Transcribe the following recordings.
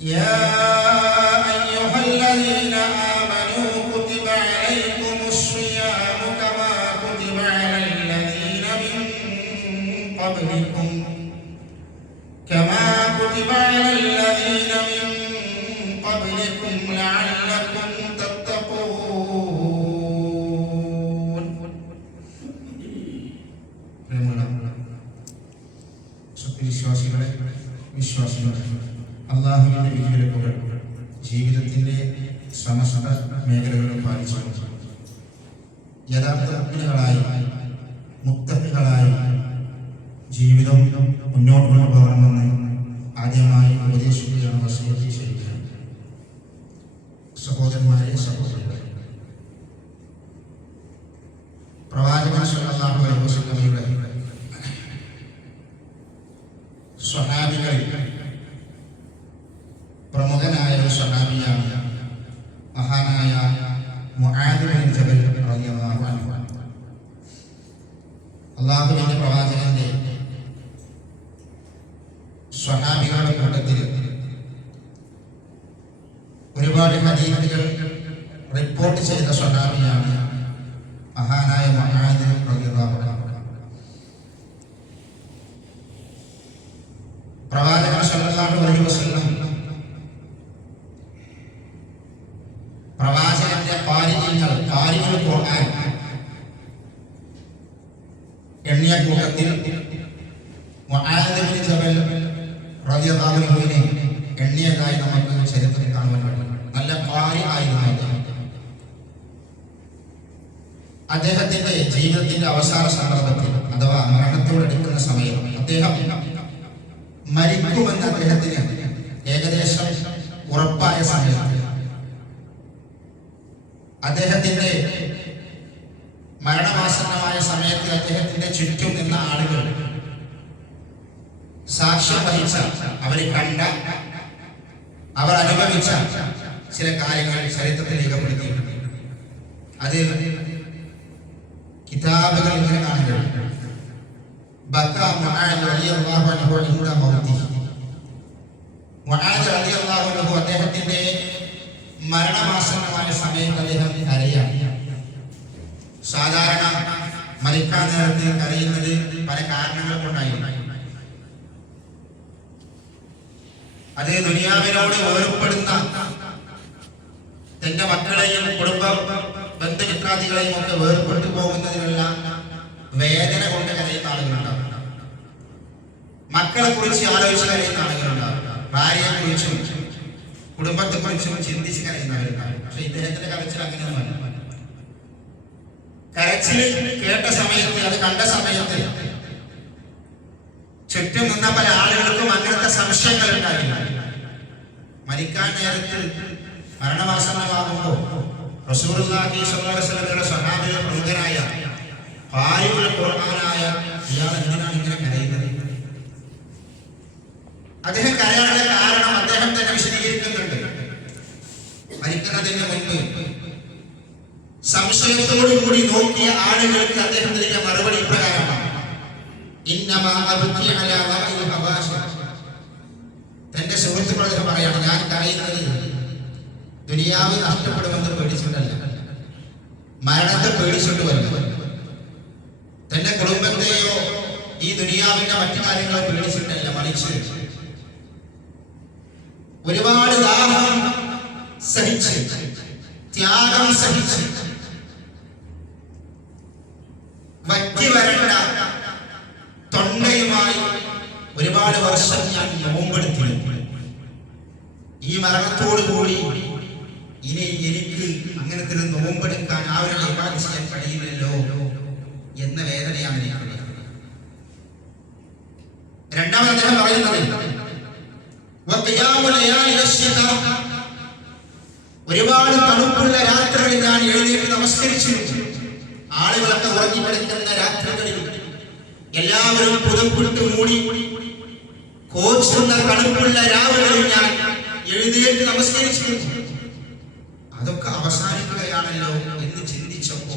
يا സഹോദരന്മാരെ സഹോദരികളെ. പ്രവാചകൻ സല്ലല്ലാഹു അലൈഹി വസല്ലമയുടെ സ്വഹാബികളിൽ പ്രമുഖനായ ഒരു സ്വഹാബിയാണ് മഹാനായ മുആദ് ബിൻ ജബൽ റളിയല്ലാഹു അൻഹു അള്ളാഹുവിന്റെ പ്രവാചകന്റെ സ്വഹാബികളുടെ കൂട്ടത്തിൽ ഒരുപാട് ഹദീസുകൾ റിപ്പോർട്ട് ചെയ്ത സ്വഹാബിയാണ് മഹാനായ മഹാദ് റളിയല്ലാഹു അൻഹു പ്രവാചകൻ സല്ലല്ലാഹു അലൈഹി വസല്ലം പ്രവാചകന്റെ കാര്യങ്ങൾ കാര്യങ്ങൾ ഖുർആൻ എണ്ണിയ കൂട്ടത്തിൽ ജബൽ എണ്ണിയതായി നമുക്ക് ചരിത്രത്തിൽ കാണുവാൻ കഴിയും. നല്ല കാരി ആയിരുന്നു അദ്ദേഹം. അദ്ദേഹത്തിന്റെ ജീവിതത്തിന്റെ അവസാന സന്ദർഭത്തിൽ അഥവാ മരണത്തോട് എടുക്കുന്ന സമയം അദ്ദേഹം മരിക്കുമെന്ന് അദ്ദേഹത്തിന് ഏകദേശം ഉറപ്പായ സമയമാണ്. അദ്ദേഹത്തിന്റെ മരണമാസന്നമായ സമയത്ത് അദ്ദേഹത്തിന്റെ ചുറ്റും നിന്ന ആളുകൾ സാക്ഷ്യം വഹിച്ച അവരെ കണ്ട അവർ അനുഭവിച്ച ചില കാര്യങ്ങൾ ചരിത്രത്തിൽ രേഖപ്പെടുത്തി അത് കിതാബുകൾ ഇങ്ങനെ കാണുകയാണ് അദ്ദേഹത്തിന്റെ മരണമാസന്നമായ സമയത്ത് അദ്ദേഹം കരയാണ്. നേരത്ത് കരയുന്നത് പല കാരണങ്ങൾ കൊണ്ടായിരുന്നു. അത് ദുനിയാവിനോട് വേർപ്പെടുന്ന തന്റെ മക്കളെയും കുടുംബ ബന്ധുമിത്രാദികളെയും ഒക്കെ വേർപെട്ടു പോകുന്നതിനുള്ള വേദന കൊണ്ട് കരയുന്ന ആളുകളുണ്ടാവും. മക്കളെ കുറിച്ച് ആലോചിച്ച് കരയുന്ന ആളുകളുണ്ടാവും. ഭാര്യയെ കുറിച്ചും കുടുംബത്തെ കുറിച്ചും ചിന്തിച്ച് കരയുന്നവരുണ്ടാവും. പക്ഷെ ഇദ്ദേഹത്തിന്റെ കരച്ചിൽ അങ്ങനെയൊന്നുമല്ല. കരച്ചിൽ കേട്ട സമയത്ത് അത് കണ്ട സമയത്ത് ചുറ്റും നിന്ന പല ആളുകൾക്കും അങ്ങനത്തെ സംശയങ്ങൾ ഉണ്ടായില്ല മരിക്കാൻ നേരത്ത് മരണവാസനമാകുമ്പോൾ അലൈഹി വസല്ലമയുടെ സ്വഹാബിയുടെ പ്രമുഖനായ ഖാരിഉൽ ഖുർആനായ ഇയാൾ എന്തിനാണ് ഇങ്ങനെ കരയുന്നത്? അദ്ദേഹം കരയാനുള്ള കാരണം അദ്ദേഹം തന്നെ വിശദീകരിക്കുന്നുണ്ട്. മരിക്കുന്നതിന് മുൻപ് സംശയത്തോടു കൂടി നോക്കിയ ആളുകൾക്ക് അദ്ദേഹം നൽകിയ മറുപടി ഇപ്രകാരമാണ്. തന്റെ സുഹൃത്തുക്കളോട് പറയാണ് ഞാൻ കരയുന്നത് ദുനിയാവ് നഷ്ടപ്പെടുമെന്ന് പേടിച്ചിട്ടല്ല മരണത്തെ പേടിച്ചിട്ടുമല്ല. തന്റെ കുടുംബത്തെയോ ഈ ദുനിയാവിന്റെ മറ്റു കാര്യങ്ങളെ പേടിച്ചിട്ടല്ല മറിച്ച് ഒരുപാട് ദാഹം സഹിച്ച് ത്യാഗം സഹിച്ച് വറ്റി വരണ്ട തൊണ്ടയുമായി ഒരുപാട് വർഷം ഞാൻ നോമ്പെടുത്തിരുന്നു. ഈ മരണത്തോടു കൂടി ഇനി എനിക്ക് അങ്ങനത്തെ ഒരു നോമ്പെടുക്കാൻ ആ ഒരു ഇബാദത്ത് ചെയ്യാൻ എന്ന വേദനയാണ് എനിക്കുള്ളത്. പറയുന്നത് ഒരുപാട് തണുപ്പുള്ള രാത്രികളിൽ ഞാൻ എഴുന്നേറ്റ് നമസ്കരിച്ചിരുന്നു. ആളുകളൊക്കെ ഉറങ്ങി കിടക്കുന്ന രാത്രികളിൽ എല്ലാവരും പുതപ്പിട്ട് മൂടി. കോച്ചുന്ന തണുപ്പുള്ള രാവുകളിൽ ഞാൻ എഴുന്നേറ്റ് നമസ്കരിച്ചു അതൊക്കെ അവസാനിക്കുകയാണല്ലോ എന്ന് ചിന്തിച്ചപ്പോ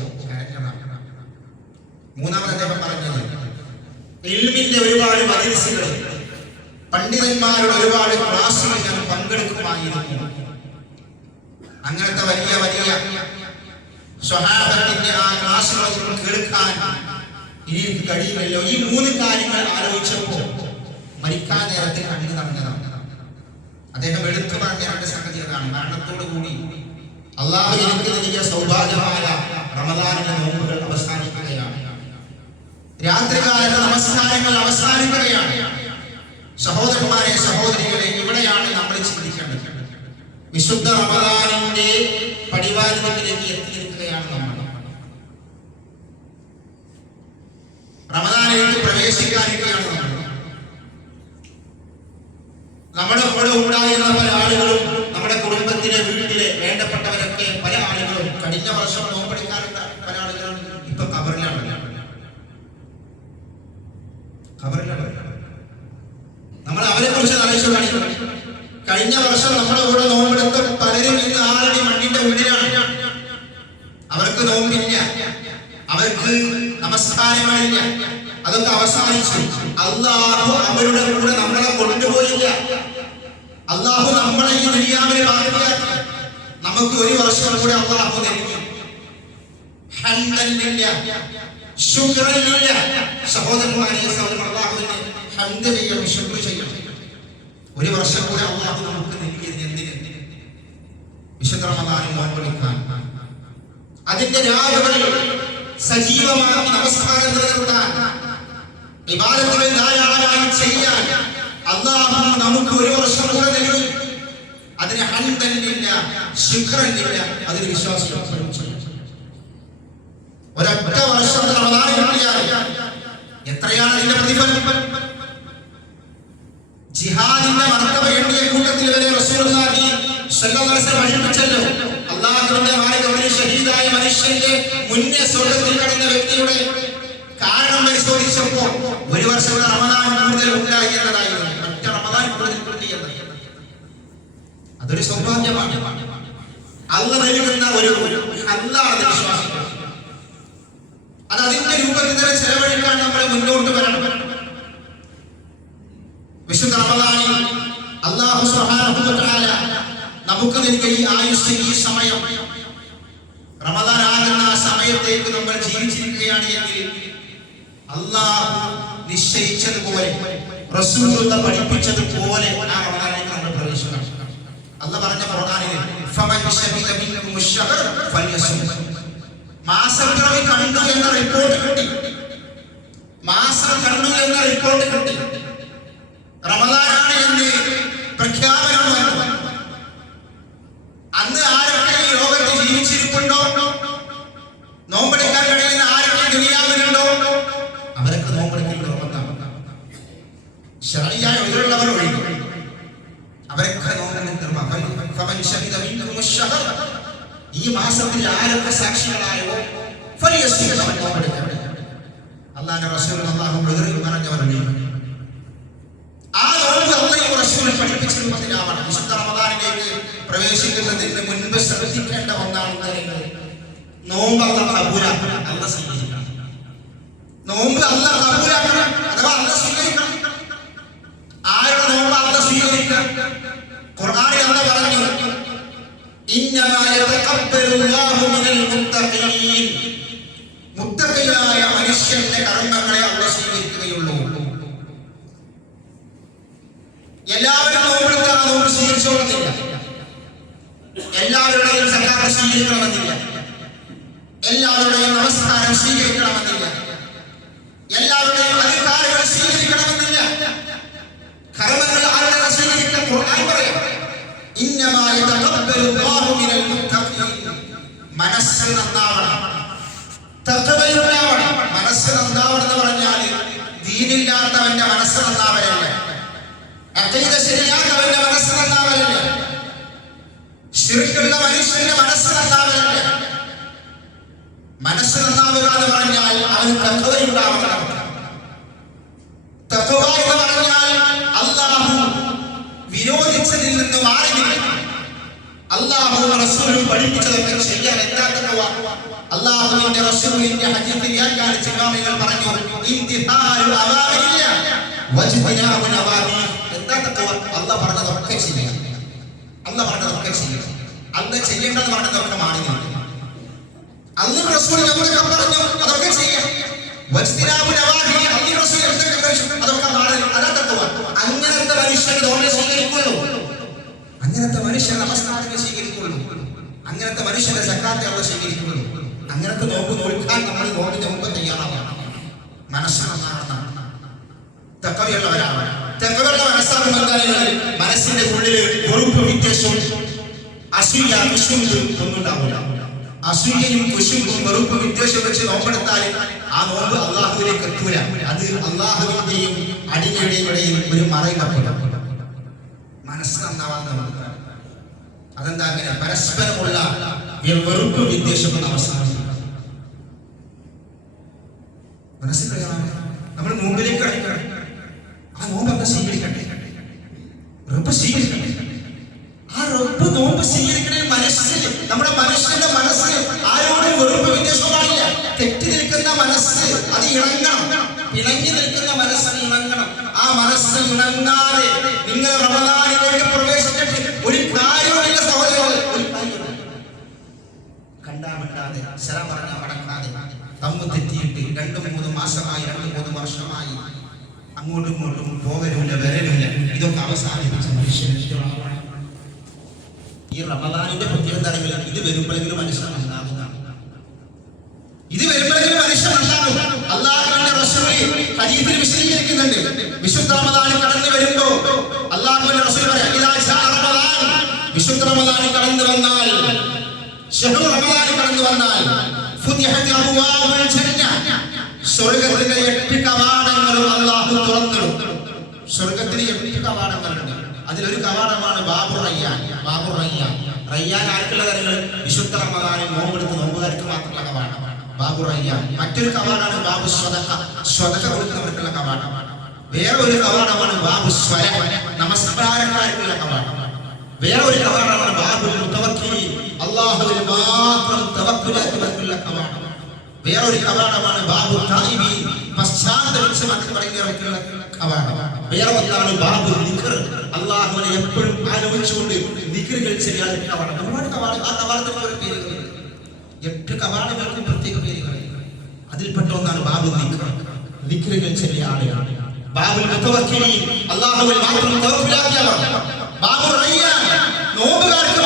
മൂന്നാമത് അദ്ദേഹം പറഞ്ഞത് ഇൽമിന്റെ ഒരുപാട് മജിലിസുകൾ പണ്ഡിതന്മാരുടെ ഒരുപാട് ക്ലാസ്സുകൾ ഞാൻ പങ്കെടുക്കുമായിരുന്നു. അങ്ങനത്തെ വലിയ വലിയ ക്ലാസ്സുകളൊന്നും കേൾക്കാൻ ഇനി എനിക്ക് കഴിയുമല്ലോ? ഈ മൂന്ന് കാര്യങ്ങൾ ആലോചിച്ചപ്പോൾ മരിക്കാൻ നേരത്തെ കണ്ണു നടന്നതാണ് അദ്ദേഹം എടുത്തു പറഞ്ഞ രണ്ട് സംഗതികളാണ് മരണത്തോടു കൂടി അള്ളാഹു എനിക്ക് നൽകിയ സൗഭാഗ്യമായ റമദാനിന്റെ നോമ്പുകൾ അവസാനിക്കുകയാണ്. രാത്രികാല നമസ്കാരങ്ങൾ അവസാനിക്കുകയാണ്. സഹോദരന്മാരെ സഹോദരികളെ ഇവിടെയാണ് നമ്മൾ ചിന്തിക്കേണ്ടത്. വിശുദ്ധ റമദാനിന്റെ പടിവാതിലേക്ക് എത്തിയിരിക്കുകയാണ് നമ്മൾ. റമദാനിലേക്ക് പ്രവേശിക്കാനിരിക്കുകയാണ് നമ്മൾ. നമ്മുടെ കൂടെ ഉണ്ടായിരുന്ന പല ആളുകളും നമ്മുടെ കുടുംബത്തിലെ വീട്ടിലെ വേണ്ടപ്പെട്ടവരൊക്കെ പല ആളുകളും കഴിഞ്ഞ വർഷം നോമ്പെടുക്കാറുണ്ട് പല ആളുകളും ഇപ്പൊ കബറിലാണ് നമ്മൾ അവരെ കുറിച്ച് ആലോചിച്ചു കഴിഞ്ഞ വർഷം നമ്മുടെ കൂടെ നോമ്പെടുത്ത പലരും ഇന്ന് ആറടി മണ്ണിന്റെ ഉള്ളിലാണ് അവർക്ക് നോമ്പില്ല അവർക്ക് നമസ്കാരങ്ങളില്ല അതൊക്കെ അവസാനിച്ചു. അള്ളാഹു അവരുടെ കൂടെ നമ്മളെ കൊണ്ടുപോയില്ല. അള്ളാഹു നമ്മളെ ഈ ദുനിയാവിനെ ബാക്കിയാക്കി നമുക്ക് ഒരു വർഷം കൂടെ അള്ളാഹു നൽകി. ഹംദനില്ല ശുക്രനില്ല. സഹോദരന്മാരെ സഹോദരൻ അള്ളാഹുവിനെ ഹംദ ചെയ്യണം ചെയ്യണം. ഒരു വർഷം കൂടെ അള്ളാഹു നമുക്ക് നൽകിയത് എന്തിന്? വിശുദ്ധമാനം നോമ്പെടുക്കാൻ അതിന്റെ രാവുകളിൽ സജീവമായി നമസ്കാരം നിലനിർത്താൻ. വിവാദത്തുകൾ ധാരാളമായി ചെയ്യാൻ അള്ളാഹു നമുക്ക് ഒരു വർഷം കൂടെ നൽകി അതിന് ഹന്തനില്ല ശുക്രനില്ല അതിന് വിശ്വാസം ഒരൊറ്റ വർഷം റമദാനിൽ കിട്ടിയാൽ എത്രയാണ് അതിന്റെ പ്രതിഫലം? ജിഹാദിന്റെ മർത്തവ എണ്ണിയ കൂട്ടത്തിൽ വരെ റസൂലുള്ളാഹി സ്വല്ലല്ലാഹു അലൈഹി വസല്ലം പഠിപ്പിച്ചല്ലോ. അള്ളാഹുവിന്റെ മാർഗത്തിൽ ഷഹീദായ മനുഷ്യന്റെ മുന്നേ സ്വർഗത്തിൽ കടന്ന വ്യക്തിയുടെ കാരണം പരിശോധിച്ചപ്പോൾ ഒരു വർഷത്തെ റമദാൻ കൂടുതൽ ഉണ്ടായി എന്നതായിരുന്നു റമദാൻ അതൊരു സൗഭാഗ്യമാണ്. അല്ല നൽകുന്ന ഒരു അല്ലാതെ വിശ്വാസം അത് അതിന്റെ രൂപത്തിൽ തന്നെ ചെലവഴിക്കാൻ നമ്മൾ മുന്നോട്ട് വരണം. വിശുദ്ധ റമദാനിൽ അള്ളാഹു സുബ്ഹാനഹു തആല നമുക്ക് നൽകിയ ഈ ആയുസ് ഈ സമയം റമദാൻ ആകുന്ന ആ സമയത്തേക്ക് നമ്മൾ ജീവിച്ചിരിക്കുകയാണ് എങ്കിൽ അല്ലാഹു നിശ്ചയിച്ചതുപോലെ റസൂലുള്ള പഠിപ്പിച്ചതുപോലെ ആ റമദാനിലേക്ക് നമ്മൾ പ്രവേശിക്കണം. അല്ല പറഞ്ഞ ഖുർആനിൽ ഫമൻ ശഹിദ മിൻകും അശ്ശഹർ ഫൽയസും കണ്ടു എന്ന റിപ്പോർട്ട് കിട്ടി. മാസം കണ്ടു എന്ന റിപ്പോർട്ട് കിട്ടി. റമദാനാണ് എന്ന് പ്രഖ്യാപനം. ഈ മാസത്തിൽ ആരൊക്കെ സാക്ഷികളായോ? റസൂൽ അള്ളാഹു പറഞ്ഞു ആ പ്രവേശിക്കുന്നതിന് മുൻപ് ശ്രദ്ധിക്കേണ്ട ഒന്നാണ് നോമ്പ് അല്ല നോമ്പ് അല്ല അഥവാ സ്വീകരിക്കണം. ആരുടെ നോമ്പ് അല്ല അല്ല പറഞ്ഞു മുത്തഖിയായ മനുഷ്യന്റെ കർമ്മങ്ങളെ അല്ല സ്വീകരിക്കുകയുള്ളൂ. എല്ലാവരും നോമ്പെടുത്താൽ നോമ്പ് സ്വീകരിച്ചോളുന്നില്ല. എല്ലാവരുടെയും സക്കാത്ത് സ്വീകരിക്കണമെന്നില്ല. എല്ലാവരുടെയും നമസ്കാരം സ്വീകരിക്കണമെന്നില്ല. എല്ലാവരുടെയും അധികാരങ്ങൾ സ്വീകരിക്കണമെന്നില്ല. കർമ്മങ്ങൾ ആരുടെ സ്വീകരിക്കാൻ ഖുർആൻ പറയാം. മനസ്സ് നന്നാവണം തഖ്വയുണ്ടാവണം മനസ്സ് നന്നാവണം എന്ന് പറഞ്ഞാൽ ദീനില്ലാത്തവന്റെ മനസ്സ് നന്നാവലല്ല അഖീദ ശരിയാത്തവന്റെ മനസ്സ് നന്നാവലല്ല ശിർക്കുള്ള മനുഷ്യന്റെ മനസ്സ് നന്നാവലല്ല മനസ്സ് നന്നാവുക എന്ന് പറഞ്ഞാൽ അവന് തഖ്വയുണ്ടാവണം തഖ്വ എന്ന് പറഞ്ഞാൽ അല്ലാഹു വിരോധിച്ചതിൽ നിന്ന് മാറി നിൽക്കണം അല്ലാഹു റസൂലും പഠിപ്പിച്ചതൊക്കെ ചെയ്യാൻ എന്താ തഖ്വ അല്ലാഹുവിന്റെ റസൂലിന്റെ ഹദീസ് വ്യാഖ്യാനിച്ച ഇമാമികൾ പറഞ്ഞു ഇന്തിഹാരു അവാമില്ല വജ്തിനാബു നവാബി എന്താ എന്താ തക്കവ അല്ല പറഞ്ഞതൊക്കെ ചെയ്യണം അന്ന് പറഞ്ഞതൊക്കെ ചെയ്യുക അന്ന് ചെയ്യേണ്ടത് പറഞ്ഞതൊക്കെ മാറി അന്ന് റസൂൽ എന്തൊക്കെ പറഞ്ഞു അതൊക്കെ ചെയ്യാം. അങ്ങനത്തെ മനുഷ്യരെ തോന്നെ സ്വീകരിക്കുള്ളൂ. അങ്ങനത്തെ മനുഷ്യരെ നമസ്കാരങ്ങൾ അങ്ങനത്തെ അവിടെ സ്വീകരിക്കുള്ളൂ. അങ്ങനത്തെ നോക്ക് നോക്കാൻ നമ്മൾ നോക്കിന്റെ മുമ്പ് തയ്യാറാവണം. മനസ്സിലാക്കണം തെക്കവയുള്ളവരാണ്. തെക്കവയുള്ള മനസ്സാകുമ്പോൾ മനസ്സിന്റെ ഉള്ളിൽ വെറുപ്പ് വിദ്വേഷവും അസൂയ കുശുമ്പ് ഒന്നുണ്ടാവില്ല അസൂയയും കുശുമ്പും വെറുപ്പ് വിദ്വേഷവും വെച്ച് നോമ്പെടുത്താൽ ആ നോമ്പ് അള്ളാഹുവിലേക്ക് എത്തൂല. അത് അള്ളാഹുവിന്റെയും അടിമയുടെയും ഇടയിൽ ഒരു മറയിടപ്പെടും മനസ്സ് നന്നാവാൻ നമുക്ക് അതെന്താ അങ്ങനെ? പരസ്പരമുള്ള വെറുപ്പ് വിദ്വേഷം അവസാനം മനസ്സിലായോ? നമ്മൾ നോമ്പിലേക്ക് ആ നോമ്പ് എന്താ സ്വീകരിക്കട്ടെ? റബ്ബ് സ്വീകരിക്കണം. ആ റബ്ബ് നോമ്പ് സ്വീകരിക്കണേ മനസ്സിൽ നമ്മുടെ മനുഷ്യന്റെ മനസ്സിൽ ആരോടും വെറുപ്പ് പാടില്ല തെറ്റി നിൽക്കുന്ന മനസ്സ് അത് ഇണങ്ങണം. ഇണങ്ങി നിൽക്കുന്ന മനസ്സ് ഇണങ്ങണം. ആ മനസ്സ് ഇണങ്ങാതെ നിങ്ങൾ റമദാനിലേക്ക് പ്രവേശിച്ചിട്ട് ഒരു കാര്യമില്ല സഹോദരങ്ങൾ ഒരു കാര്യവുമില്ല. കണ്ടാ മിണ്ടാതെ തെറ്റിയിട്ട് രണ്ടു മൂന്ന് മാസമായി രണ്ടു മൂന്ന് വർഷമായി അങ്ങോട്ടും ഇങ്ങോട്ടും പോകലുമില്ല വരലുമില്ല. ഇതൊക്കെ അവസാനിപ്പിച്ച മനുഷ്യൻ. ഈ റമദാനിന്റെ പ്രത്യേകത അറിയില്ല ഇത് വരുമ്പോഴെങ്കിലും മനുഷ്യൻ ഉണ്ടാകുന്നതാണ്. ഇത് വരുമ്പോഴെങ്കിലും മനുഷ്യൻ ഉണ്ടാകും. അള്ളാഹുവിന്റെ റസൂൽ ഹദീസിൽ വിശദീകരിക്കുന്നുണ്ട്. വിശുദ്ധ റമദാൻ കടന്നു വരുമ്പോ അള്ളാഹുവിന്റെ റസൂൽ പറയാം ഇതാ റമദാൻ. വിശുദ്ധ റമദാൻ കടന്നു വന്നാൽ ഷഹ്റു റമദാൻ കടന്നു വന്നാൽ ഫുതിഹത് അബ്വാബുൽ ജന്ന സ്വർഗത്തിന്റെ എട്ട് കവാടങ്ങളും അള്ളാഹു തുറന്നിടും. സ്വർഗത്തിന് എട്ട് കവാടങ്ങളുണ്ട്. അതിലൊരു കവാടമാണ് ബാബു റയ്യാൻ. ബാബു റയ്യാൻ. റയ്യാൻ ആർക്കുള്ള കാര്യങ്ങൾ വിശുദ്ധ റമദാനെ നോമ്പെടുത്ത് നോമ്പുകാർക്ക് മാത്രമുള്ള കവാടമാണ് ബാബു റയ്യാൻ. മറ്റൊരു കവാടാണ് ബാബു സ്വതക സ്വതക കൊടുക്കുന്നവർക്കുള്ള കവാടമാണ് വേറെ ഒരു കവാടമാണ് ബാബു സ്വര. നമസ്കാരക്കാർക്കുള്ള കവാടം. വേറെ ഒരു കവാടമാണ് ബാബു മുതവക്കിലി അല്ലാഹുവിൽ മാത്രം തവക്കുലാക്കുന്നവർക്കുള്ള കവാടം. വേറെ ഒരു കവാടമാണ് ബാബു താഹിബി മക്കൾ പറയുന്നവർക്കുള്ള കവാടം. വേറെ ഒന്നാണ് ബാബു ദിക്ർ. അള്ളാഹുവിനെ എപ്പോഴും ആലോചിച്ചുകൊണ്ട് ദിക്റുകൾ ചെയ്യാൻ കവാടം. ഒരുപാട് കവാടം ആ കവാടത്തിന് ഒരു പേരുകളുണ്ട് എട്ട് കവാടങ്ങൾക്കും പ്രത്യേക പേരുകൾ. അതിൽപ്പെട്ട ഒന്നാണ് ബാബു ദിക്ർ. ദിക്റുകൾ ചെറിയ ആളുകളാണ് ബാബുൽ മുതവക്കിലി അള്ളാഹുവിൽ മാത്രം ബാബു റയ്യാൻ. നോമ്പുകാർക്ക്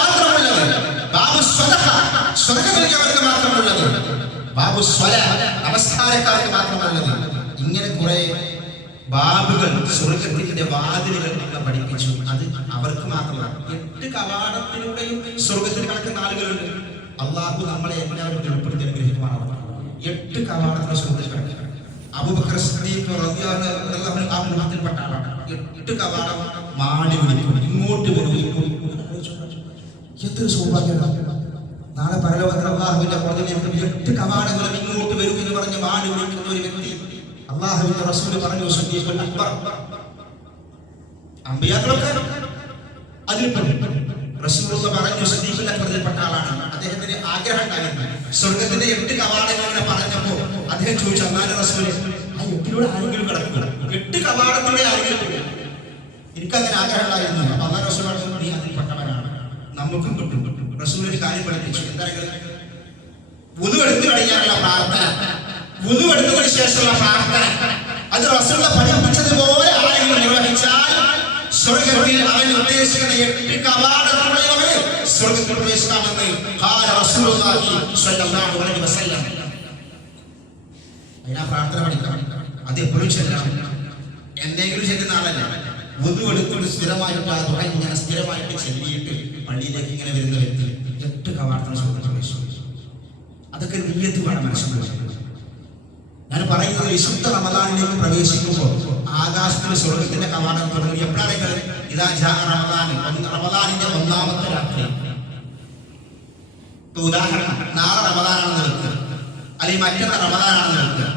ബാബു സ്വല നമസ്കാരക്കാർക്ക് മാത്രമല്ലത്. ഇങ്ങനെ കുറെ ബാബുകൾ സ്വർഗത്തിന്റെ വാതിലുകൾ നമ്മളെ പഠിപ്പിച്ചു. അത് അവർക്ക് മാത്രമാണ് എട്ട് കവാടത്തിലൂടെയും സ്വർഗത്തിൽ കിടക്കുന്ന ആളുകളുണ്ട്. അള്ളാഹു നമ്മളെ എല്ലാവരും ഉൾപ്പെടുത്തി അനുഗ്രഹിക്കുമാണ് എട്ട് കവാടത്തിലെ സ്വർഗത്തിൽ കിടക്കുക. അബൂബക്കർ ആ എട്ട് കവാടം മാടി വിളിക്കും. ഇങ്ങോട്ട് വരും എത്ര സൗഭാഗ്യമാണ്. നാളെ പരലോകത്തിൽ അള്ളാഹുവിന്റെ കോടതിയിൽ എട്ട് കവാടങ്ങളും ഇങ്ങോട്ട് വരും എന്ന് പറഞ്ഞ് വാടി വിളിക്കുന്ന ഒരു വ്യക്തി അള്ളാഹുവിന്റെ റസൂൽ പറഞ്ഞു സിദ്ദീഖുൽ അക്ബർ. അമ്പിയാക്കളൊക്കെ അതിൽ റസൂലുള്ള പറഞ്ഞു സിദ്ദീഖുൽ അക്ബറിൽപ്പെട്ട ആളാണ്. അദ്ദേഹത്തിന് ആഗ്രഹം ഉണ്ടായിരുന്നു. സ്വർഗത്തിന്റെ എട്ട് കവാടങ്ങളെ പറഞ്ഞപ്പോ അദ്ദേഹം ചോദിച്ചു അന്നാൽ റസൂൽ ആ എട്ടിലൂടെ ആരെങ്കിലും കിടക്കുക എട്ട് കവാടത്തിലൂടെ ആരെങ്കിലും എനിക്കങ്ങനെ ആഗ്രഹം ഉണ്ടായിരുന്നു. അപ്പൊ അന്നാ റസൂൽ പറഞ്ഞു നീ അതിൽപ്പെട്ടവനാണ് നമുക്കും കിട്ടും റസൂൽ കാര്യം പഠിപ്പിച്ചു എന്താ വുതു എടുത്തു കഴിഞ്ഞാലുള്ള പ്രാർത്ഥന. വുതു എടുത്തതിന് ശേഷമുള്ള പ്രാർത്ഥന. അത് റസൂല പഠിപ്പിച്ചതുപോലെ ആരെങ്കിലും നിർവഹിച്ചാൽ സ്വർഗത്തിൽ അവൻ ഉദ്ദേശിക്കുന്ന എട്ട് കവാടങ്ങളുള്ളവര് സ്വർഗത്തിൽ പ്രവേശിക്കാമെന്ന് ഖാല റസൂലുള്ളാഹി സ്വല്ലല്ലാഹു അലൈഹി വസല്ലം. അതിനാ പ്രാർത്ഥന പഠിക്കണം. അത് എപ്പോഴും ചെല്ലാം എന്തെങ്കിലും ചെല്ലുന്ന ആളല്ല. വുതു സ്ഥിരമായിട്ട് ആ ഇങ്ങനെ സ്ഥിരമായിട്ട് ചെല്ലിയിട്ട് പള്ളിയിലേക്ക് ഇങ്ങനെ വരുന്ന വ്യക്തി എട്ട് കവാടത്തിന് സ്വന്തം അതൊക്കെ നീയത്ത് വേണം മനസ്സിലാക്കി ഞാൻ പറയുന്നത് വിശുദ്ധ റമദാനിലേക്ക് പ്രവേശിക്കുമ്പോൾ ആകാശത്തിന് സ്വർഗത്തിന്റെ കവാടം തുടങ്ങി എപ്പോഴാണ് ഇതാ റമദാൻ. റമദാനിന്റെ ഒന്നാമത്തെ രാത്രി. ഉദാഹരണം നാളെ റമദാനാണെന്ന് നിൽക്കുക അല്ലെങ്കിൽ മറ്റന്നാൾ റമദാനാണെന്ന് നിൽക്കുക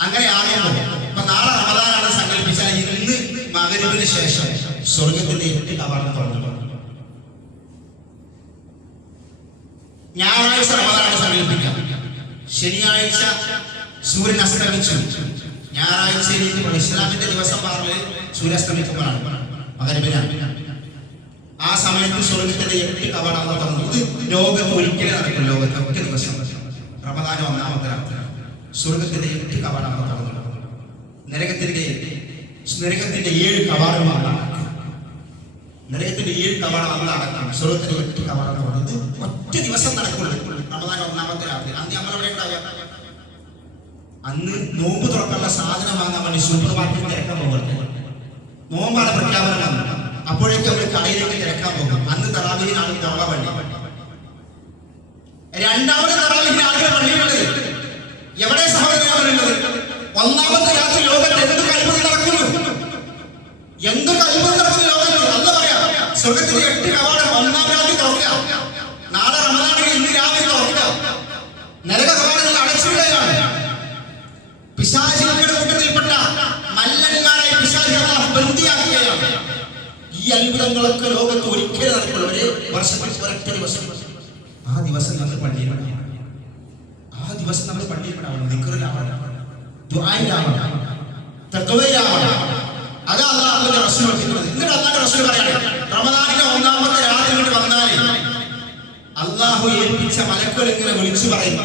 അങ്ങനെ ഇപ്പൊ നാളെ റമദാനാണ് സങ്കല്പിച്ചാൽ ഇന്ന് മകരുവിന് ശേഷം സ്വർഗത്തിന്റെ എട്ട് കവാടം തുറന്നു. ഞായറാഴ്ച റമദാനെ സങ്കല്പിക്കാം ശനിയാഴ്ച സൂര്യൻ അസ്തമിച്ചു. ഞായറാഴ്ചയിലേക്ക് ഇസ്ലാമിന്റെ ദിവസം പറഞ്ഞത് സൂര്യാസ്തമിക്കുമ്പോഴാണ് മകരവിനാണ് ആ സമയത്ത് സ്വർഗത്തിന്റെ എട്ട് കവാടം തുറന്നു. ഇത് ലോകത്ത് ഒരിക്കലും നടക്കും ലോകത്ത് ഒറ്റ ദിവസം. റമദാന ഒന്നാമത്തെ സ്വർഗത്തിന്റെ എട്ട് കവാടം തുറന്നു. നരകത്തിന്റെ നരകത്തിന്റെ ഏഴ് കവാടമാണ് നരകത്തിന്റെ ഏഴ് കവാടം നമ്മൾ അടക്കാം സ്വർഗത്തിന്റെ ഒറ്റ കവാടം എന്ന് പറയുന്നത് ഒറ്റ ദിവസം നടക്കുള്ളൂ. റമദാൻ ഒന്നാമത്തെ രാത്രി. അന്ന് നമ്മൾ അവിടെ ഉണ്ടാവുക? അന്ന് നോമ്പ് തുറക്കാനുള്ള സാധനം വാങ്ങാൻ വേണ്ടി സൂപ്പർ മാർക്കറ്റിൽ തിരക്കാൻ പോകുന്നത് നോമ്പാണ് പ്രഖ്യാപനം. അപ്പോഴേക്കും അവർ കടയിലേക്ക് തിരക്കാൻ പോകും. അന്ന് തറാവിഹിനാണ് തുറവ പള്ളി രണ്ടാമത് തറാവിന്റെ ആളുകൾ പള്ളിയുള്ളത് എവിടെ സഹോദരൻ ഒന്നാമത്തെ രാത്രി ലോകത്ത് എന്ത് കഴിവ് നടക്കുന്നു എന്ത് കഴിവ് നടക്കുന്നു ലോകത്ത് അല്ല പറയാം സ്വർഗത്തിന്റെ എട്ട് കവാടം ഒന്നാം രാത്രി തുറക്കുക. നാളെ റമദാനിൽ ഇന്ന് രാവിലെ തുറക്കുക. നരക കവാടങ്ങൾ അടച്ചിടുകയാണ്. പിശാചികളുടെ കൂട്ടത്തിൽപ്പെട്ട മല്ലന്മാരായി പിശാചികളെ ബന്ധിയാക്കുകയാണ് ഈ അത്ഭുതങ്ങളൊക്കെ ലോകത്ത് ഒരിക്കലും നടക്കുള്ളൂ ഒരു വർഷം ഒരൊറ്റ ദിവസം. ആ ദിവസം നമ്മൾ പള്ളിയിൽ ആ ദിവസം നമ്മൾ പള്ളിയിൽ പെടാവണം നിക്കറിലാവണം ദുആയിലാവണം തഖ്വയിലാവണം അതാ അള്ളാഹുവിന്റെ റസൂൽ പഠിപ്പിക്കുന്നത് എന്നിട്ട് അള്ളാഹുവിന്റെ റസൂൽ പറയാണ് റമദാനിലെ ഒന്നാമത്തെ രാത്രി കൊണ്ട് വന്നാൽ ഏൽപ്പിച്ച മലക്കൾ ഇങ്ങനെ വിളിച്ചു പറയും.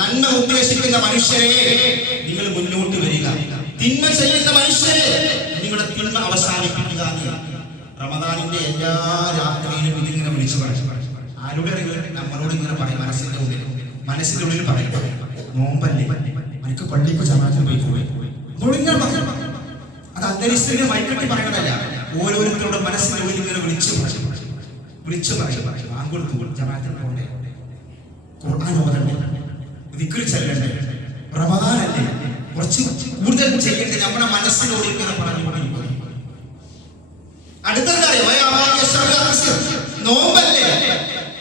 നന്മ ഉദ്ദേശിക്കുന്ന മനുഷ്യരെ നിങ്ങൾ മുന്നോട്ട് വരിക. തിന്മ ചെയ്യുന്ന മനുഷ്യരെ നിങ്ങളുടെ തിന്മ അവസാനിപ്പിക്കുക റമദാനിന്റെ എല്ലാ രാത്രിയിലും ഇതിങ്ങനെ വിളിച്ചു പറയും. ആരുടെ നമ്മളോട് ഇങ്ങനെ പറയും മനസ്സിന്റെ ഉള്ളിൽ. മനസ്സിന്റെ ഉള്ളിൽ പറയും. നോമ്പല്ലേ? എനിക്ക് പള്ളിക്ക് ജമാഅത്തിന് പോയി പോയി. നമ്മളോട് അത് അന്തരീക്ഷത്തിന് മൈക്കെട്ടി പറയണമല്ല ഓരോരുത്തരുടെ മനസ്സിന്റെ ഉള്ളിൽ ഇങ്ങനെ വിളിച്ചു പറയും. വിളിച്ചു പറയും. ആൺകൊടുത്തു ജമാഅത്തിന് പോകണ്ടേ? ഖുർആൻ ഓതണ്ടേ? ദിക്ർ ചെല്ലണ്ടേ? റമദാനല്ലേ? കുറച്ച് കൂടുതൽ ചെയ്യണ്ടേ നമ്മുടെ മനസ്സിനോട് ഇങ്ങനെ പറഞ്ഞുകൊണ്ടിരിക്കും അടുത്തതറിയോ നോമ്പല്ലേ?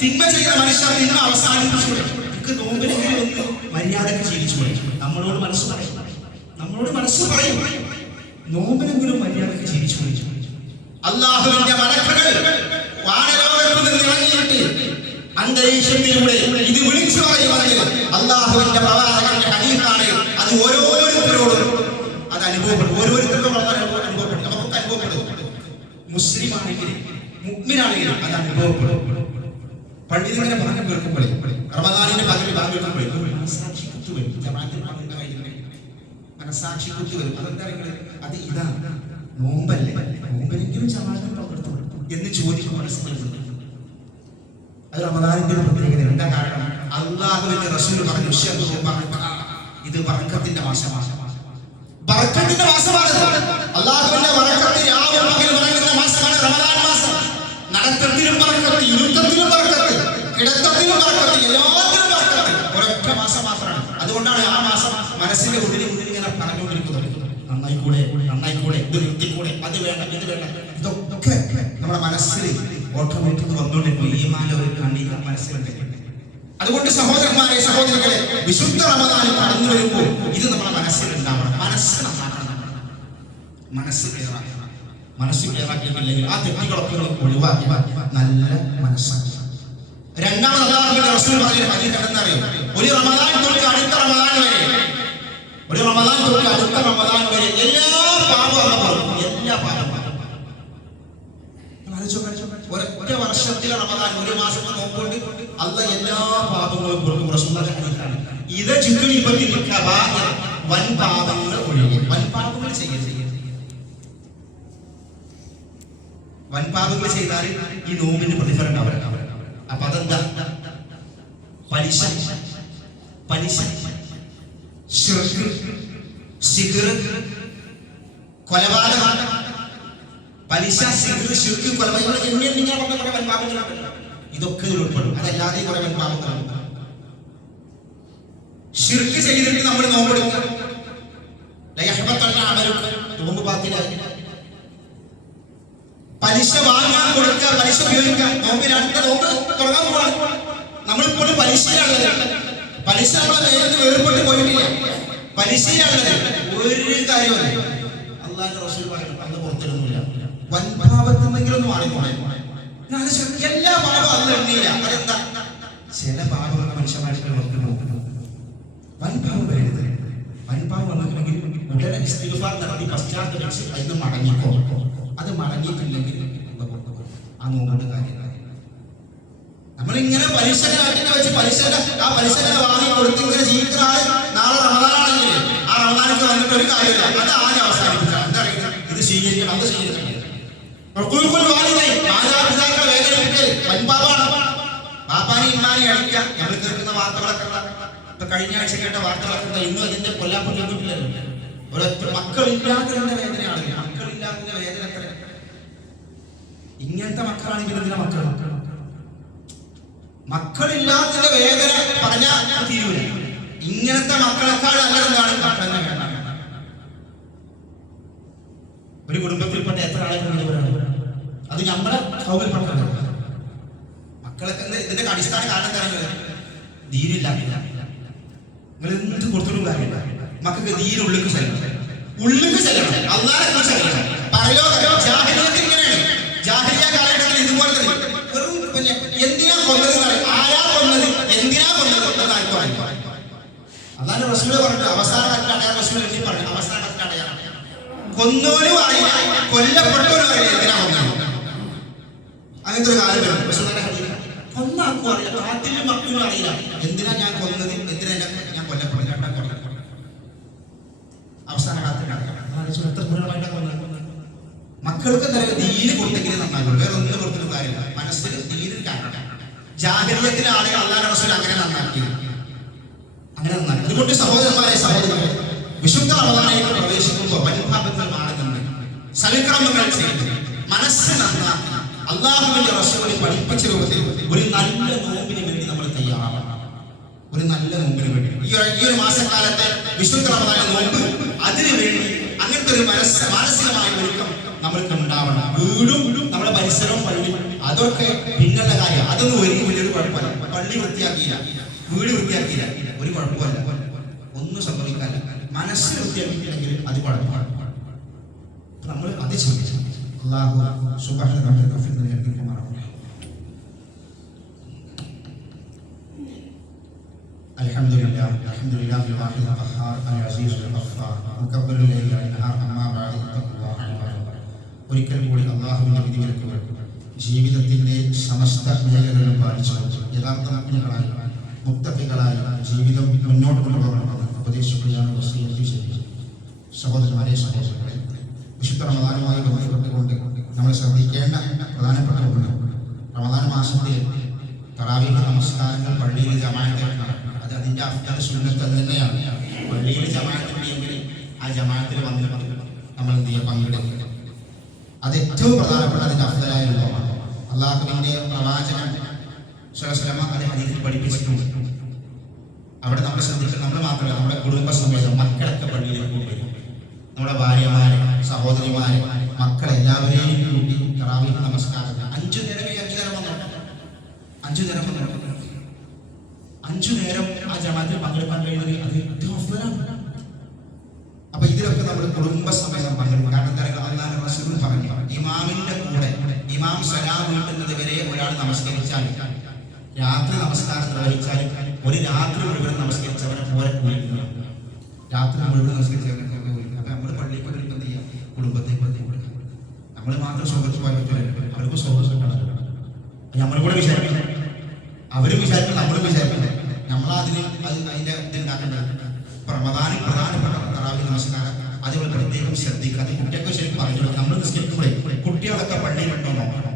തിന്മ ചെയ്യുന്ന മനുഷ്യർ തിന്മ അവസാനിപ്പിച്ചു നമുക്ക് നോമ്പിനെങ്കിലും ഒന്ന് മര്യാദയ്ക്ക് ജീവിച്ചു നമ്മളോട് മനസ്സ് പറയും. നമ്മളോട് മനസ്സ് പറയും. നോമ്പിനെങ്കിലും മര്യാദയ്ക്ക് ജീവിച്ചു അള്ളാഹുവിന്റെ മലക്കുകൾ വാനലോകത്ത് നിന്ന് ഇറങ്ങിയിട്ട് അന്തരീക്ഷത്തിലൂടെ ഇത് വിളിച്ചു പറയുവാണെങ്കിൽ അള്ളാഹുവിന്റെ പ്രവാചകന്റെ ഹരീഫാണ് അത് ഓരോരുത്തരോടും അത് അനുഭവപ്പെടും. ഓരോരുത്തർക്കും അനുഭവപ്പെടും. നമുക്ക് അനുഭവപ്പെടും. മുസ്ലിം ആണെങ്കിലും മുഗ്മിനാണെങ്കിലും അത് അനുഭവപ്പെടും. പള്ളിയിൽ പറഞ്ഞു കേൾക്കുമ്പോഴേ റമദാനിന്റെ പകൽ ഭാഗം കേൾക്കുമ്പോഴേ മനസാക്ഷി കുത്തു വരും. ജമാഅത്തിൽ പങ്കെടുക്കാൻ കഴിയുന്നില്ല മനസാക്ഷി കുത്തു വരും. അതെന്താ നിങ്ങൾ? അത് ഇതാണ്. നോമ്പല്ലേ? നോമ്പെങ്കിലും ജമാഅത്തിൽ പങ്കെടുത്തു എന്ന് ചോദിക്കും മനസ്സിലുണ്ട് അത് റമദാനിന്റെ ഒരു പ്രത്യേകത. എന്താ കാരണം? അള്ളാഹുവിന്റെ റസൂൽ പറഞ്ഞു. ഇത് വർക്കത്തിന്റെ മാസമാണ്. ബർക്കത്തിന്റെ മാസമാണ്. അള്ളാഹുവിന്റെ ബർക്കത്ത് രാവിലെ പകൽ പറയുന്ന മാസമാണ് റമദാൻ മാസം. നടത്തത്തിലും ബർക്കത്ത് ഇരുത്തത്തിലും ബർക്കത്ത് കിടത്തത്തിലും ബർക്കത്ത് എല്ലാത്തിലും ബർക്കത്ത് ഒരൊറ്റ മാസം മാത്രമാണ്. അതുകൊണ്ടാണ് ആ മാസം മനസ്സിന്റെ ഉള്ളിൽ ഉള്ളിൽ ഇങ്ങനെ പറഞ്ഞുകൊണ്ടിരിക്കുന്നത്. നന്നായി കൂടെ നന്നായി കൂടെ ഇത് നിർത്തിക്കൂടെ അത് വേണ്ട ഇത് വേണ്ട. ഇതൊക്കെ നമ്മുടെ മനസ്സിൽ ഓട്ടോമാറ്റിക് വന്നുകൊണ്ടിരിക്കും ഈ മാല ഒരു കണ്ണീർ മനസ്സിലുണ്ട് അതുകൊണ്ട് സഹോദരന്മാരെ സഹോദരങ്ങളെ വിശുദ്ധ റമദാനിൽ കടന്നു വരുമ്പോൾ ഇത് നമ്മുടെ മനസ്സിൽ ഉണ്ടാവണം. മനസ്സ് നന്നാക്കണം. മനസ്സ് ക്ലിയറാക്കണം. മനസ്സ് ക്ലിയറാക്കിയിട്ടില്ലെങ്കിൽ ആ തെറ്റുകളൊക്കെ ഒഴിവാക്കി നല്ല മനസ്സാക്കി രണ്ടാമത് റസൂൽ പറഞ്ഞ ഹദീസ് എന്തെന്നറിയോ ഒരു റമദാൻ തൊട്ട് അടുത്ത റമദാൻ വരെ. ഒരു റമദാൻ തൊട്ട് അടുത്ത റമദാൻ വരെ എല്ലാ പാപ എല്ലാ നോക്ക്. ഒരൊറ്റ വർഷത്തിലെ റമദാൻ ഒരു മാസം നോക്കൊണ്ട് അല്ല എല്ലാ പാപങ്ങളും കൊടുക്കും ഹദീസാണ് ഇത് വൻ പാപങ്ങൾ ഒഴികെ. വൻ പാപങ്ങൾ ചെയ്യരുത്. വൻ പാപങ്ങൾ ചെയ്താൽ ഈ നോമ്പിന് പ്രതിഫലം ഉണ്ടാവില്ല. അപ്പൊ അതെന്താ? പലിശ. പലിശ. കൊലപാതകം. പലിശ സിഹിർ ശിർക്ക് കൊലപാതകം എങ്ങനെ നിങ്ങൾ പറഞ്ഞ കുറെ വൻപാപങ്ങളുണ്ട് ഇതൊക്കെ ഉൾപ്പെടും അതല്ലാതെ കുറെ വൻപാപങ്ങളുണ്ട് ഷിർക്ക് ചെയ്തിട്ട് നമ്മൾ നോമ്പെടുക്കുക നോമ്പ് പലിശ വാങ്ങാൻ കൊടുക്കുക പലിശ ഉപയോഗിക്കുക. നോമ്പ് രണ്ട് നോമ്പ് തുടങ്ങാൻ പോവാണ്. നമ്മളിപ്പോഴും പലിശയിലാണുള്ളത്. പലിശ നമ്മളെ വേർപെട്ട് പോയിട്ടില്ല. പലിശയിലാണുള്ളത്. ഒരു കാര്യമല്ല അള്ളാഹിന്റെ റസൂൽ പറഞ്ഞു അന്ന് പുറത്തിടുന്നില്ല. ഒന്ന് മാറിപ്പോണേ ഞാൻ ആലോചിച്ചു, എല്ലാ പാപവും അന്ന് എണ്ണിയില്ല അതെന്താ? ചില പാപങ്ങൾ നമുക്ക് നോക്കുന്നു. വൻപാപം വരരുത് വൻപാപം വന്നിട്ടുണ്ടെങ്കിൽ ഉടനെ ഇസ്തിഗ്ഫാർ നടത്തി പശ്ചാത്തലം അതിന് മടങ്ങിക്കോ. അത് മടങ്ങിയിട്ടില്ലെങ്കിൽ ആ നോമ്പുണ്ട് കാര്യങ്ങൾ നമ്മളിങ്ങനെ പലിശ കാറ്റിനെ വെച്ച് പലിശയുടെ ആ പലിശനെ വാങ്ങി കൊടുത്ത് ഇങ്ങനെ ജീവിക്കുന്ന ആൾ നാളെ റമദാനാണെങ്കിൽ ആ റമദാനിക്ക് വന്നിട്ട് ഒരു കാര്യമില്ല. അത് ആദ്യം അവസാനിപ്പിക്കുക എന്താ ഇത് സ്വീകരിക്കണം. അത് സ്വീകരിക്കണം. വാർത്തകളൊക്കെ കഴിഞ്ഞ ആഴ്ച കേട്ട വാർത്തകളൊക്കെ ഇന്നും അതിന്റെ കൊല്ലാപ്പൊട്ടില്ലല്ലോ ഒരൊറ്റ മക്കളില്ലാത്തതിന്റെ വേദനയാണ്. മക്കളില്ലാത്തതിന്റെ വേദന എത്ര? ഇങ്ങനത്തെ മക്കളാണ് എന്തിനാ മക്കൾ മക്കളില്ലാത്തതിന്റെ വേദന പറഞ്ഞാൽ തീരൂല. ഇങ്ങനത്തെ മക്കളെക്കാൾ വേണ്ട ഒരു കുടുംബത്തിൽപ്പെട്ട എത്ര ആളുകൾ അത് നമ്മളെ സൗകര്യപ്പെട്ടത് മക്കളൊക്കെ ഇതിന്റെ അടിസ്ഥാന കാരണം എന്താണ് ധീരില്ല നിങ്ങൾ എന്ത് കൊടുത്തിട്ടും കാര്യമില്ല. മക്കൾക്ക് ധീര ഉള്ളിക്ക് ചെല്ലണം. ഉള്ളിക്ക് ചെല്ലണം. അള്ളാനെ ചെല്ലണം. പറയോ ഇങ്ങനെയാണ്. എന്തിനാ കൊന്നത് ആരാ കൊന്നത്? എന്തിനാ കൊന്നത്? അതാണ് അവസാന ഘട്ടത്തിൽ അടയാളം റസൂൽ എഴുതി പറഞ്ഞു. അവസാന അറിയില്ല. കൊല്ലപ്പെട്ടവരും അറിയില്ല. എന്തിനാ കൊന്നത്? അങ്ങനത്തെ ഒരു കാലം വരും. പക്ഷെ ഹദീസിൽ. കൊന്നാക്കും അറിയില്ല. കാത്തിലും മക്കളും അറിയില്ല. എന്തിനാ ഞാൻ കൊന്നത്? എന്തിനാ ഞാൻ കൊല്ലപ്പെടുന്നത് രണ്ടാം കൊല്ലം അവസാന കാലത്തിൽ മക്കൾക്ക് എന്തായാലും തീരെ കൊടുത്തെങ്കിലും നന്നാകുള്ളൂ വേറെ ഒന്നും കൊടുത്തൊരു കാര്യമില്ല. മനസ്സിൽ തീരെ കാരണം ജാഗ്രതത്തിലെ ആളുകൾ അല്ലാതെ റസൂൽ അങ്ങനെ നന്നാക്കി. അങ്ങനെ നന്നാക്കി. അതുകൊണ്ട് സഹോദരന്മാരെ സഹോദരങ്ങൾ വിശുദ്ധ റമദാനിലേക്ക് പ്രവേശിക്കുമ്പോൾ വൻഭാഗങ്ങൾ മാറുന്നുണ്ട്. സൽക്രമങ്ങൾ ചെയ്യുന്നു. മനസ്സ് നന്നാക്കി. അള്ളാഹുവിന്റെ വർഷങ്ങളിൽ പഠിപ്പിച്ച രൂപത്തിൽ ഒരു നല്ല നോമ്പിന് വേണ്ടി നമ്മൾ തയ്യാറാവണം. ഒരു നല്ല നോമ്പിന് വേണ്ടി. ഈ ഈ ഒരു മാസക്കാലത്തെ വിശുദ്ധമായ നോമ്പ് അതിനു വേണ്ടി അങ്ങനത്തെ ഒരു മനസ്സ് മാനസികമായ ഒരുക്കം നമ്മൾക്ക് ഉണ്ടാവണം. വീടും നമ്മുടെ പരിസരവും പള്ളി അതൊക്കെ പിന്നുള്ള കാര്യം. അതൊന്നും ഒരു വലിയൊരു കുഴപ്പമില്ല. പള്ളി വൃത്തിയാക്കിയില്ല. വീട് വൃത്തിയാക്കിയില്ല. ഒരു കുഴപ്പമില്ല. ഒന്നും സംഭവിക്കാനില്ല മനസ്സ് വൃത്തിയാക്കിയില്ലെങ്കിൽ അത് കുഴപ്പമാണ്. നമ്മൾ അത് ചിന്തിച്ചു. അള്ളാഹു സുബാന الحمد لله الحمد لله الواحد القهار العزيز الغفار مكبر الليل والنهار أما بعد اتقوا الله عباد الله. ഒരിക്കൽ കൂടി അള്ളാഹുവിന്റെ വിധിവിലക്കുകൾ ജീവിതത്തിന്റെ സമസ്ത മേഖലകളും പാലിച്ചു യഥാർത്ഥ മുഗ്നകളായി മുക്തകളായി ജീവിതം മുന്നോട്ട് കൊണ്ടുപോകണമെന്ന് ഉപദേശിക്കുകയാണ് വസീയത്ത് ചെയ്തത് സഹോദരന്മാരെ സഹോദരങ്ങളെ വിശുദ്ധ റമദാനുമായി ബന്ധപ്പെട്ടുകൊണ്ട് നമ്മൾ ശ്രദ്ധിക്കേണ്ട പ്രധാനപ്പെട്ട ഒന്ന് റമദാൻ മാസത്തിൽ തറാവീഹ നമസ്കാരങ്ങൾ പള്ളിയിൽ ജമാഅത്തിൽ നടക്കണം അത് അതിന്റെ അഫ്തർ അത് തന്നെയാണ്. പള്ളിയിൽ ജമാഅത്തുണ്ടെങ്കിൽ ആ ജമാഅത്തിൽ വന്നിട്ട് നമ്മൾ എന്ത് ചെയ്യുക പങ്കെടുക്കുക അത് ഏറ്റവും പ്രധാനപ്പെട്ട അതിന്റെ അഫ്തരായ രൂപമാണ്. അള്ളാഹുവിന്റെ പ്രവാചകൻ സ്വലസ്ലമ അത് ഹദീസിൽ പഠിപ്പിച്ചിട്ടുണ്ട്. അവിടെ നമ്മൾ ശ്രദ്ധിക്കണം നമ്മൾ മാത്രമല്ല നമ്മുടെ കുടുംബ സമേതം മക്കളൊക്കെ പള്ളിയിലേക്ക് കൊണ്ടുവരും. നമ്മുടെ ഭാര്യമാരെ സഹോദരിമാരെ മക്കളെ എല്ലാവരെയും കൂട്ടി തറാവി നമസ്കാരം അഞ്ചു നേരം അഞ്ചു നേരം അഞ്ചു നേരം അഞ്ചു നേരം ആ ജമാത്തിൽ പങ്കെടുക്കാൻ കഴിയുന്നത് അത് ഏറ്റവും അപ്പൊ ഇതിലൊക്കെ നമ്മൾ കുടുംബസമേതം പങ്കെടുക്കും. കാരണം എന്താ പറയുക റസൂൽ പറഞ്ഞു ഇമാമിന്റെ കൂടെ ഇമാം സലാം വീട്ടുന്നത് വരെ ഒരാൾ നമസ്കരിച്ചാൽ രാത്രി നമസ്കാരം നിർവഹിച്ചാൽ ഒരു രാത്രി മുഴുവൻ നമസ്കരിച്ചവനെ പോലെ കൂടി രാത്രി മുഴുവൻ കൂലിക്കുക അപ്പൊ നമ്മൾ പള്ളിയിൽ പോയി എന്ത് ചെയ്യാം? കുടുംബത്തെ പള്ളി കൊടുക്കാം. നമ്മൾ മാത്രം പോയാൽ പറ്റില്ല അവർക്ക് സുഖം നമ്മളെ കൂടെ വിചാരിക്കണം അവരും വിചാരിക്കണം നമ്മൾ വിചാരിക്കണം നമ്മൾ അതിന് അത് അതിന്റെ ഇത് ഉണ്ടാക്കേണ്ടത് ഇപ്പൊ റമദാനിൽ പ്രധാനപ്പെട്ട തറാവി നമസ്കാരം. അതുപോലെ പ്രത്യേകം ശ്രദ്ധിക്കുക അത് കുട്ടിയൊക്കെ ശരിക്കും പറഞ്ഞു കൊടുക്കുക. നമ്മൾ നിസ്കരിക്കുമ്പോഴേ കുട്ടികളൊക്കെ പള്ളിയിലുണ്ടോ നോക്കണം.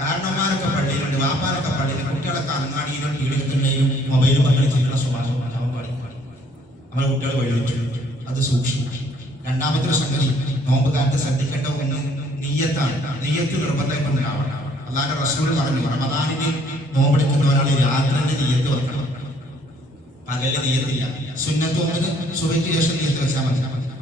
കാരണന്മാരൊക്കെ പള്ളിയിലുണ്ട് വാപ്പാരൊക്കെ പള്ളിയിൽ കുട്ടികളൊക്കെ അങ്ങാടിയിലും കീഴിലും മൊബൈലും പങ്കെടുത്തിട്ടുള്ള സ്വഭാവം. നമ്മൾ പാടി നമ്മുടെ കുട്ടികൾ വഴിവെച്ചു അത് സൂക്ഷിക്കും രണ്ടാമത്തെ ഒരു സംഗതി നോമ്പ് കാലത്ത് ശ്രദ്ധിക്കേണ്ട ഒന്ന് നെയ്യത്താണ്. നെയ്യത്ത് നിർബന്ധം ഉണ്ടാവണം അല്ലാതെ റസൂൽ പറഞ്ഞു റമദാനിന് നോമ്പെടുക്കുന്ന ഒരാൾ രാത്രിന്റെ നെയ്യത്ത് വെക്കണം. പകലിന് നീയത്തില്ല സുന്നത്ത് നോമ്പിന് സുബയ്ക്ക് ശേഷം നീയത്ത് വെച്ചാൽ മതി.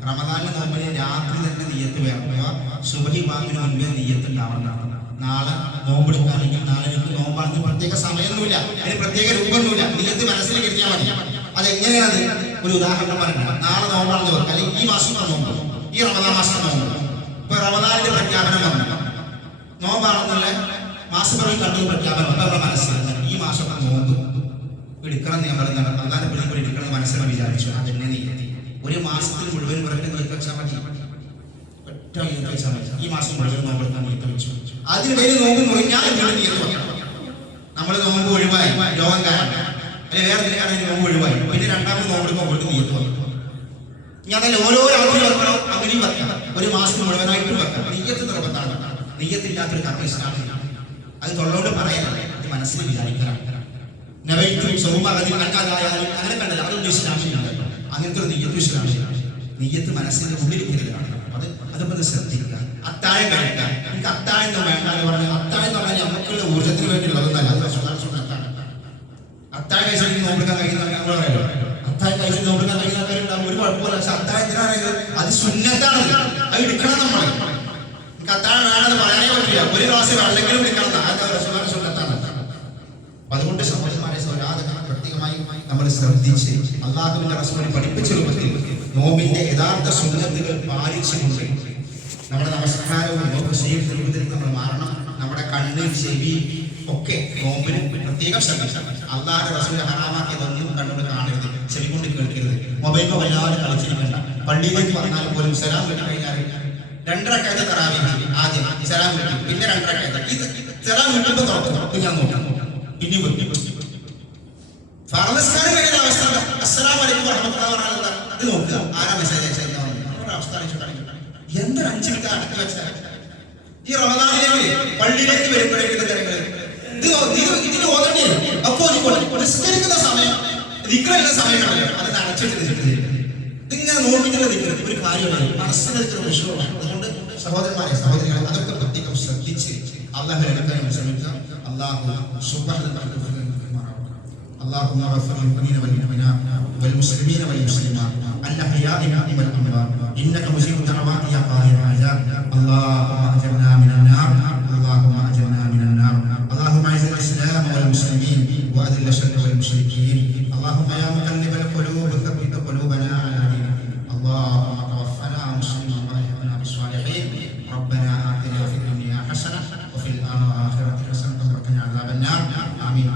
റമദാനിന് നോമ്പിന് രാത്രി തന്നെ നീയത്ത് വേണം. സുബഹി ബാങ്കിന് മുൻപേ നീയത്ത് ഉണ്ടാവണം. നാളെ നോമ്പെടുക്കാണെങ്കിൽ നാളെ എനിക്ക് നോമ്പാണെന്ന് പ്രത്യേക സമയമൊന്നുമില്ല. അതിന് പ്രത്യേക രൂപമൊന്നുമില്ല. നീയത്ത് മനസ്സിൽ കരുതിയാൽ മതി. അതെങ്ങനെയാണ് ഒരു ഉദാഹരണം പറഞ്ഞു നാളെ നോമ്പാണെന്ന് നോക്കുക അല്ലെങ്കിൽ ഈ മാസം നോമ്പ് ഈ റമദാൻ മാസം നോമ്പ് ഇപ്പൊ റമദാനിന്റെ പ്രഖ്യാപനം വന്നു. നോമ്പാണെന്നുള്ള മാസപ്പിറവി കണ്ടൊരു പ്രഖ്യാപനം അപ്പൊ നമ്മുടെ മനസ്സിൽ ഈ മാസത്തെ നോമ്പ് എടുക്കണം എന്ന് ഞാൻ പറഞ്ഞു അല്ലാതെ പിള്ളേർ എടുക്കണം മനസ്സിലാണ് വിചാരിച്ചു. അതെന്നെ നീ. ഒരു മാസത്തിൽ മുഴുവൻ വിറക് നീക്കി വെച്ചാൽ മതി. ഈ മാസം മുഴുവൻ നോമ്പെടുക്കാൻ നീക്കി വെച്ചു. അതിനിടയിൽ നോമ്പ് മുറിഞ്ഞാൽ നമ്മൾ നോമ്പ് ഒഴിവായി. രോഗം കാരണം അല്ലെ വേറെ എന്തിനാണെങ്കിൽ നോമ്പ് ഒഴിവായി പിന്നെ രണ്ടാമത് നോമ്പെടുക്കുമ്പോൾ അവർക്ക് നീക്കി വെക്കണം ഇനി അതല്ല ഓരോ രാത്രി വെക്കണം അങ്ങനെയും വെക്കാം. ഒരു മാസം മുഴുവനായിട്ട് വെക്കാം. നെയ്യത്ത് നിർബന്ധമാണ്. നെയ്യത്തില്ലാത്തൊരു കർമ്മ ഇസ്ലാമില്ല. അത് തൊള്ളോട് പറയാനല്ല അത് മനസ്സിൽ വിചാരിക്കണം. നവൈത്തും സൗമകത്തിൽ കണക്കാതായാലും അങ്ങനെ കണ്ടല്ല. അതൊന്നും ഇസ്ലാമില്ല. അങ്ങനത്തെ ഒരു നെയ്യത്തും ഇസ്ലാമില്ല. നെയ്യത്ത് മനസ്സിന്റെ ഉള്ളിലിരിക്കുന്നതാണ് അത് ഒന്ന് ശ്രദ്ധിക്കുക. അത്താഴം കഴിക്കുക. എനിക്ക് അത്താഴം വേണ്ട എന്ന് പറഞ്ഞാൽ അത്താഴം എന്ന് പറഞ്ഞാൽ നമുക്കുള്ള ഊർജത്തിന് അത് അത്താഴം കഴിച്ചിട്ട് നോമ്പെടുക്കാൻ കഴിയുന്ന പറയല്ലോ അത്താഴം കഴിച്ചിട്ട് നോമ്പെടുക്കാൻ കഴിയുന്ന ആൾക്കാരുണ്ടാവും. ഒരു കുഴപ്പമില്ല പക്ഷെ അത്തായത്തിനാണെങ്കിൽ അത് സുന്നത്താണ്. അത് എടുക്കണം നമ്മൾ നമുക്ക് അത്താഴം വേണമെന്ന് പറയാനേ പറ്റില്ല. ഒരു ഗ്ലാസ് വെള്ളെങ്കിലും എടുക്കണം റസൂലുള്ളാഹിയുടെ സുന്നത്താണ്. അതുകൊണ്ട് സഹോദരന്മാരെ സൗരാധന പ്രത്യേകമായി നമ്മൾ ശ്രദ്ധിച്ച് അള്ളാഹുവിന്റെ റസൂലിനെ പഠിപ്പിച്ച രൂപത്തിൽ നോമ്പിന്റെ യഥാർത്ഥ സുന്നത്തുകൾ പാലിച്ചുകൊണ്ട് നമ്മുടെ നമസ്കാരവും നോമ്പ് ചെയ്യും രൂപത്തിൽ നമ്മൾ മാറണം. നമ്മുടെ കണ്ണ് ചെവി ഒക്കെ നോമ്പിന് പ്രത്യേകം ശ്രദ്ധിക്കണം. അള്ളാഹുടെ റസൂൽ ഹറാമാക്കിയതൊന്നും കണ്ണുകൊണ്ട് കാണരുത് ചെവി കൊണ്ട് കേൾക്കരുത്. മൊബൈലിൽ വല്ലാതെ കളിച്ചിരിക്കണ്ട പള്ളിയിലേക്ക് വന്നാൽ പോലും സലാം വിട്ട് കഴിഞ്ഞാൽ രണ്ടരക്കായത്തെ തറാവി ആദ്യം സലാം വിട്ടു പിന്നെ രണ്ടര ഇത് സലാം വിട്ടുമ്പോ തുറക്കും തുറക്കും ഞാൻ നോക്കാം. പിന്നെ വെട്ടി ഫറനസ്കാരം കഴിയുന്ന അവസ്ഥ അസ്സലാം വലൈക്കും വറഹ്മത്തുള്ളാഹി വബറകാതുഹു. നോക്കുക. ആരാ മെസ്സേജ് അയച്ചത് അവസ്ഥ എന്തൊരു അഞ്ചു മിനിറ്റ് അടക്കി വെച്ചാൽ ഈ റമദാനിലേക്ക് പള്ളിയിലേക്ക് വരുമ്പോഴേക്കും ഇത് ഓതണ്ടേ അപ്പോ നിസ്കരിക്കുന്ന സമയം നിൽക്കുന്ന സമയങ്ങളല്ല അത് അടച്ചിട്ട് നിൽക്കുന്നത് ഇതിങ്ങനെ നോക്കിയിട്ട് നിൽക്കുന്നത് ഒരു കാര്യമാണ് മനസ്സിലെടുക്കുന്ന വിഷയമാണ് അതുകൊണ്ട് സഹോദരന്മാരെ സഹോദരികളെ അതൊക്കെ പ്രത്യേകം ശ്രദ്ധിച്ച് അള്ളാഹു എടുക്കാനും ശ്രമിക്കുക അള്ളാഹു സുബഹ اللهم اغفر للمؤمنين والمؤمنات والمسلمين والمسلمات الاحياء منهم والاموات انك مجيب الدعوات يا قاهر الحاجات اللهم اجرنا من النار اللهم اجرنا من الإسلام والمسلمين وأذل الشرك والمشركين. اللهم يا مقلب القلوب ثبت قلوبنا على دينك. اللهم توفنا مسلما والحقنا بالصالحين. ربنا آتنا في الدنيا حسنة وفي الآخرة حسنة وقنا عذاب النار. آمين.